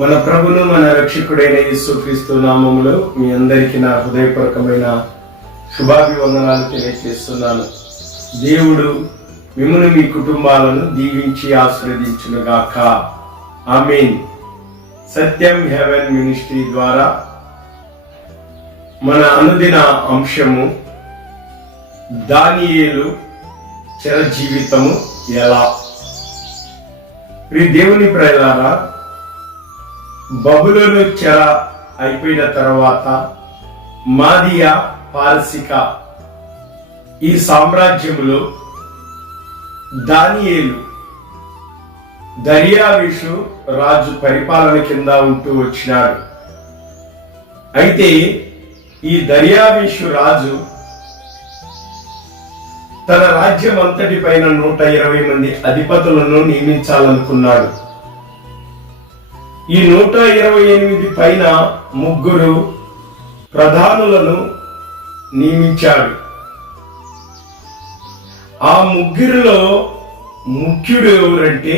మన ప్రభును మన రక్షకుడైన యేసుక్రీస్తు నామములో మీ అందరికీ నా హృదయపూర్వకమైన శుభాభివందనాలు తెలియజేస్తున్నాను. దేవుడు మిమ్మల్ని మీ కుటుంబాలను దీవించి ఆశీర్వదించునుగాక. ఆమేన్. సత్యం హెవెన్ మినిస్ట్రీ ద్వారా మన అనుదిన అంశము దానియేలు చిరజీవితము ఎలా. దేవుని ప్రజలారా, బబులోను చెర అయిపోయిన తర్వాత మాదియా పారసిక ఈ సామ్రాజ్యములో దానియేలు దర్యావేషు రాజు పరిపాలన కింద ఉంటూ వచ్చినాడు. అయితే ఈ దర్యావేషు రాజు తన రాజ్యం అంతటి పైన 120 మంది అధిపతులను నియమించాలనుకున్నాడు. ఈ 128 పైన 3 ప్రధానులను నియమించాడు. ఆ 3లో ముఖ్యుడు ఎవరంటే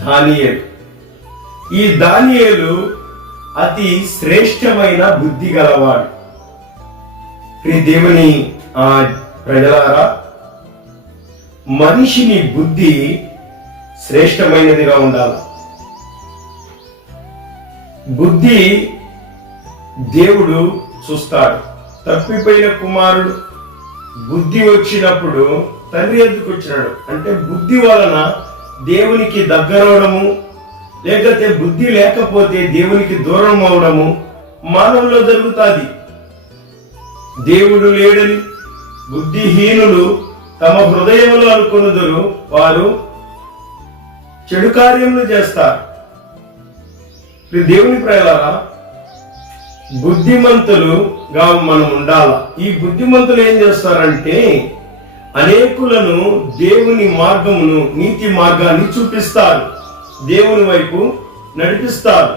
దానియేలు. ఈ దానియేలు అతి శ్రేష్టమైన బుద్ధి గలవాడు. దేవుని ప్రజలారా, మనిషిని బుద్ధి శ్రేష్టమైనదిగా ఉండాలి. బుద్ధి దేవుడు చూస్తాడు. తప్పిపోయిన కుమారుడు బుద్ధి వచ్చినప్పుడు తండ్రి ఎందుకు వచ్చినాడు అంటే బుద్ధి వలన దేవునికి దగ్గరవడము, లేకపోతే బుద్ధి లేకపోతే దేవునికి దూరం అవడము మానవుల్లో జరుగుతుంది. దేవుడు లేడని బుద్ధిహీనులు తమ హృదయములు అనుకునుదురు, వారు చెడు కార్యములు చేస్తారు. దేవుని ప్రజలారా, బుద్ధిమంతులుగా మనం ఉండాల. ఈ బుద్ధిమంతులు ఏం చేస్తారంటే అనేకులను దేవుని మార్గమును, నీతి మార్గాన్ని చూపిస్తారు, దేవుని వైపు నడిపిస్తారు.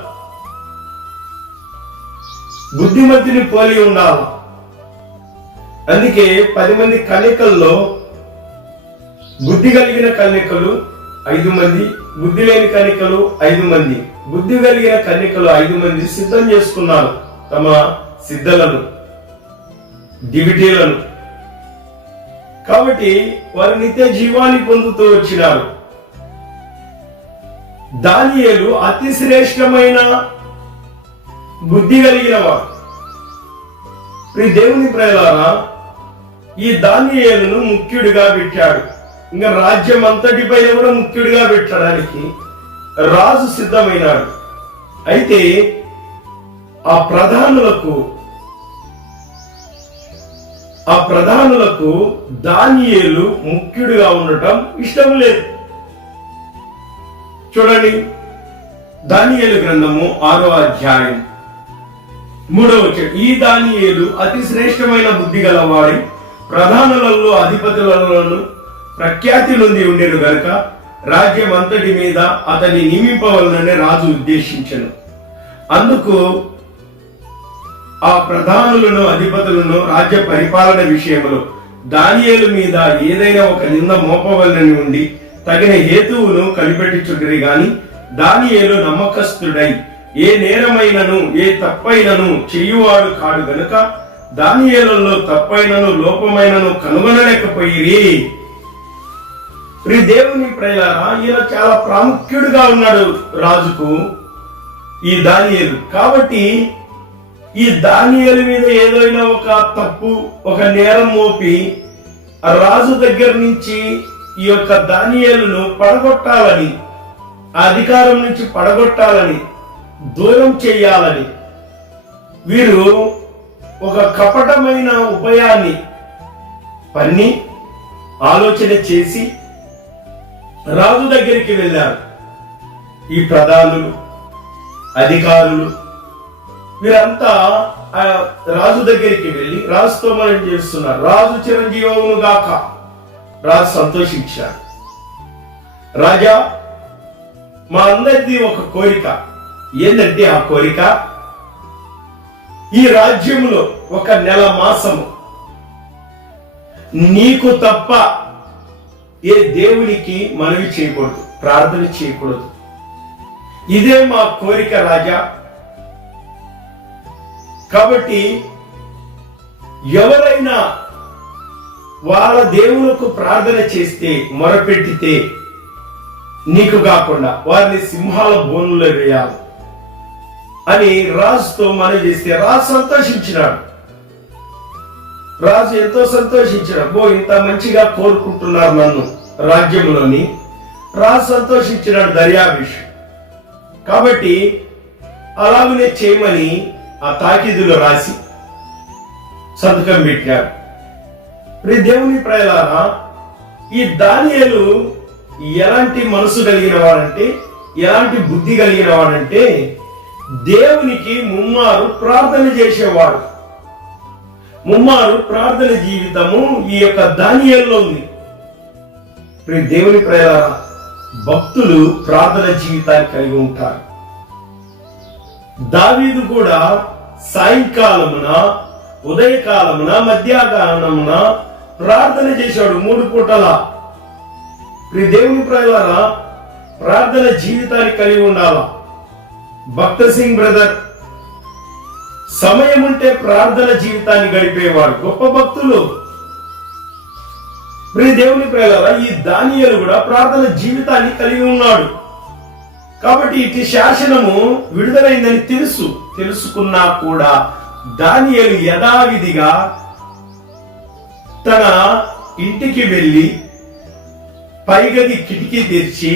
బుద్ధిమంతుని పోలి ఉండాల. అందుకే 10 మంది కన్యకల్లో బుద్ధి కలిగిన కన్యకలు 5 మంది, బుద్ధి లేని కన్యకలు 5 మంది. బుద్ధి కలిగిన కన్యకలు 5 మంది సిద్ధం చేసుకున్నారు తమ సిద్ధలను, దివిటీలను. కాబట్టి వారు నిత్య జీవాన్ని పొందుతూ వచ్చినారు. దానియేలు అతి శ్రేష్టమైన బుద్ధి కలిగిన వారు. దేవుని ప్రజలారా, ఈ దానియేలును ముఖ్యుడిగా పెట్టాడు. ఇంకా రాజ్యం అంతటిపై కూడా ముఖ్యుడిగా పెట్టడానికి రాజు సిద్ధమైనాడు. అయితే ఆ ప్రధానులకు దానియేలు ముఖ్యుడిగా ఉండటం ఇష్టం లేదు. చూడండి, దానియేలు గ్రంథము 6వ అధ్యాయం 3వ వచనం. ఈ దానియేలు అతి శ్రేష్టమైన బుద్ధి గలవాడి ప్రధానులలో అధిపతులలోను ప్రఖ్యాతి నుండి ఉండేను గనుక రాజ్యం అంతటి మీద అతని నియమింపవలనని రాజు ఉద్దేశించెను. అందుకు ఆ ప్రధానులను అధిపతులను రాజ్య పరిపాలన విషయంలో దానియేలు మీద ఏదైనా ఒక నింద మోపవలనని ఉండి తగిన హేతువును కనిపెట్టుచుండిరి గాని దానియేలు నమ్మకస్తుడై ఏ నేరమైనను ఏ తప్పైనను చెయ్యువాడు కాడు గనుక దానియేలులో తప్పైనను లోపమైనను కనుగొనలేకపోయిరి. దేవుని ప్రజలారా, ఈయన చాలా ప్రాముఖ్యుడిగా ఉన్నాడు రాజుకు ఈ దానియేలు. కాబట్టి ఈ దానియేలు మీద ఏదైనా ఒక తప్పు, ఒక నేరం మోపి రాజు దగ్గర నుంచి ఈ యొక్క దానియేలును పడగొట్టాలని, ఆ అధికారం నుంచి పడగొట్టాలని, దూరం చేయాలని వీరు ఒక కపటమైన ఉపాయాన్ని పన్ని ఆలోచన చేసి రాజు దగ్గరికి వెళ్ళారు. ఈ ప్రధానులు, అధికారులు వీరంతా రాజు దగ్గరికి వెళ్ళి రాజుతో మనం చేస్తున్నారు. రాజు చిరంజీవమును గాక. రాజు సంతోషించాడు. రాజా, మా అందరిది ఒక కోరిక. ఏంటంటే ఆ కోరిక, ఈ రాజ్యంలో ఒక నెల మాసము నీకు తప్ప ఏ దేవునికి మనవి చేయకూడదు, ప్రార్థన చేయకూడదు. ఇదే మా కోరిక రాజా. కాబట్టి ఎవరైనా వాళ్ళ దేవులకు ప్రార్థన చేస్తే, మొరపెట్టితే నీకు కాకుండా వారిని సింహాల బోనులో వేయాలి అని రాజుతో మనవి చేస్తే రాజు సంతోషించినాడు. రాజు ఎంతో సంతోషించినాడు. ఇంత మంచిగా కోరుకుంటున్నారు నన్ను రాజ్యంలోని. రాజు సంతోషించినాడు దర్యావేషు. కాబట్టి అలాగనే చేయమని ఆ తాకీదులో రాసి సంతకం పెట్టారు. దేవుని ప్రజలారా, ఈ దానియేలు ఎలాంటి మనసు కలిగిన వాడంటే, ఎలాంటి బుద్ధి కలిగిన వాడంటే, దేవునికి ముమ్మారు ప్రార్థన చేసేవాడు. ముమ్మారు ప్రార్థన జీవితము ఈ యొక్క దానియేలులో ఉంది. దేవుని ప్రజలారా, భక్తులు ప్రార్థన జీవితాన్ని కలిగి ఉంటారు. దావీదు కూడా సాయంకాలమున, ఉదయకాలమున, మధ్యాహ్నమున ప్రార్థన చేశాడు 3 పూటల. దేవుని ప్రజలారా, ప్రార్థన జీవితాన్ని కలిగి ఉండాలా. భక్త సింగ్ బ్రదర్ సమయం ఉంటే ప్రార్థన జీవితాన్ని గడిపేవాడు. గొప్ప భక్తులు. దేవుని ప్రజలారా, ఈ దానియేలు కూడా ప్రార్థన జీవితాన్ని కలిగి ఉన్నాడు. కాబట్టి ఇటు శాసనము విడుదలైందని తెలుసుకున్నా కూడా దానియేలు యథావిధిగా తన ఇంటికి వెళ్లి పైగది కిటికీ తెరిచి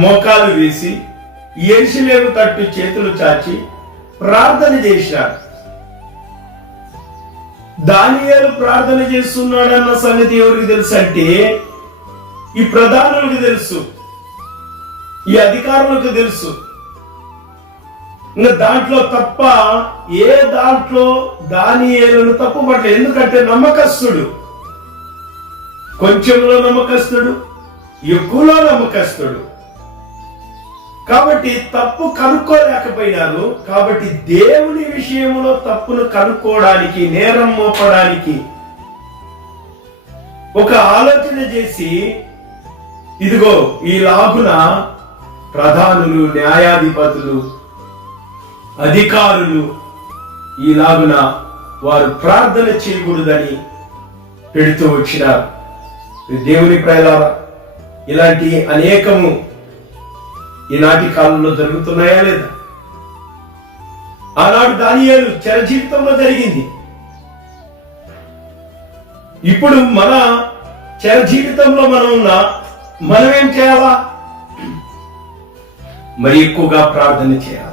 మోకాలు వేసి యెరూషలేము తట్టు చేతులు చాచి ప్రార్థన చేశాడు. దానియేలు ప్రార్థన చేస్తున్నాడన్న సంగతి ఎవరికి తెలుసు అంటే, ఈ ప్రధానులకు తెలుసు, ఈ అధికారులకు తెలుసు. ఇంకా దాంట్లో తప్ప ఏ దాంట్లో దానియేలును తప్పు పట్టలేదు. ఎందుకంటే నమ్మకస్తుడు. కొంచెంలో నమ్మకస్తుడు, ఎక్కువలో నమ్మకస్తుడు. కాబట్టి తప్పు కనుక్కోలేకపోయినారు. కాబట్టి దేవుని విషయంలో తప్పును కనుక్కోవడానికి, నేరం మోపడానికి ఒక ఆలోచన చేసి, ఇదిగో ఈ లాగున ప్రధానులు, న్యాయాధిపతులు, అధికారులు ఈలాగున వారు ప్రార్థన చేయకూడదని పెడుతూ వచ్చినారు. దేవుని ప్రజలారా, ఇలాంటి అనేకము ఈనాటి కాలంలో జరుగుతున్నాయా లేదా? ఆనాడు దానియేలు చెర జీవితంలో జరిగింది. ఇప్పుడు మన చెర జీవితంలో మనమేం చేయాలా? మరి ఎక్కువగా ప్రార్థన చేయాలి.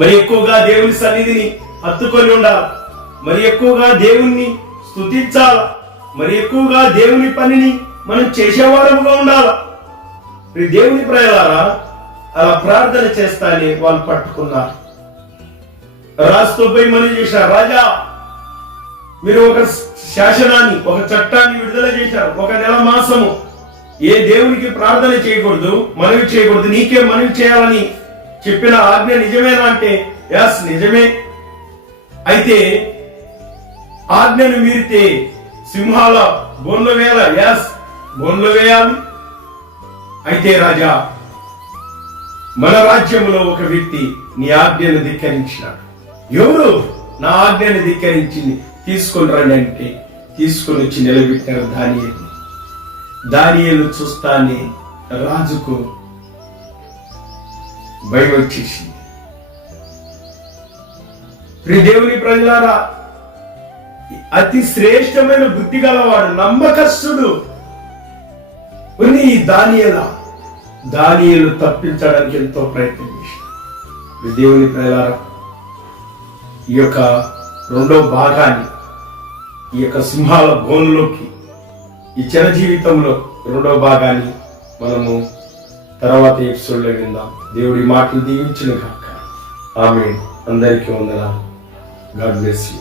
మరి ఎక్కువగా దేవుని సన్నిధిని హత్తుకొని ఉండాలి. మరి ఎక్కువగా దేవుణ్ణి స్తుతించాలి. మరి ఎక్కువగా దేవుని పనిని మనం చేసేవారముగా ఉండాలి. దేవుని ప్రజలారా, అలా ప్రార్థన చేస్తానే వాళ్ళు పట్టుకున్నారు. రాజుతో పోయి మనం చేశారు, రాజా మీరు ఒక శాసనాన్ని, ఒక చట్టాన్ని విడుదల చేశారు. 1 నెల మాసము ఏ దేవునికి ప్రార్థన చేయకూడదు, మనవి చేయకూడదు, నీకే మనవి చేయాలని చెప్పిన ఆజ్ఞ నిజమేనా అంటే ఎస్ నిజమే. అయితే ఆజ్ఞను మీరితే సింహాల బోన్లో వేయాలా? ఎస్ బోన్లో వేయాలి. అయితే రాజా, మన రాజ్యంలో ఒక వ్యక్తి నీ ఆజ్ఞను ధిక్కరించినాడు. ఎవరు? నా ఆజ్ఞను ధిక్కరించింది, తీసుకొని రండి అంటే తీసుకొని వచ్చి నిలబెట్టారు దానియేలు. దానియేలు చూస్తానే రాజుకు భయం వచ్చేసింది. దేవుని ప్రజలారా, అతి శ్రేష్టమైన బుద్ధి గలవాడు, నమ్మకస్తుడు ఈ దానియేలు తప్పించడానికి ఎంతో ప్రయత్నం చేశాడు. దేవుని ప్రజలారా, ఈ యొక్క 2వ భాగాన్ని, ఈ యొక్క సింహాల బోన్లోకి, ఈ చెర జీవితంలో 2వ భాగాన్ని మనము తర్వాత ఎపిసోడ్లో విందాం. దేవుడి మాటలు దీవించును గాక. ఆమేన్. అందరికీ వందనాలు. God bless you.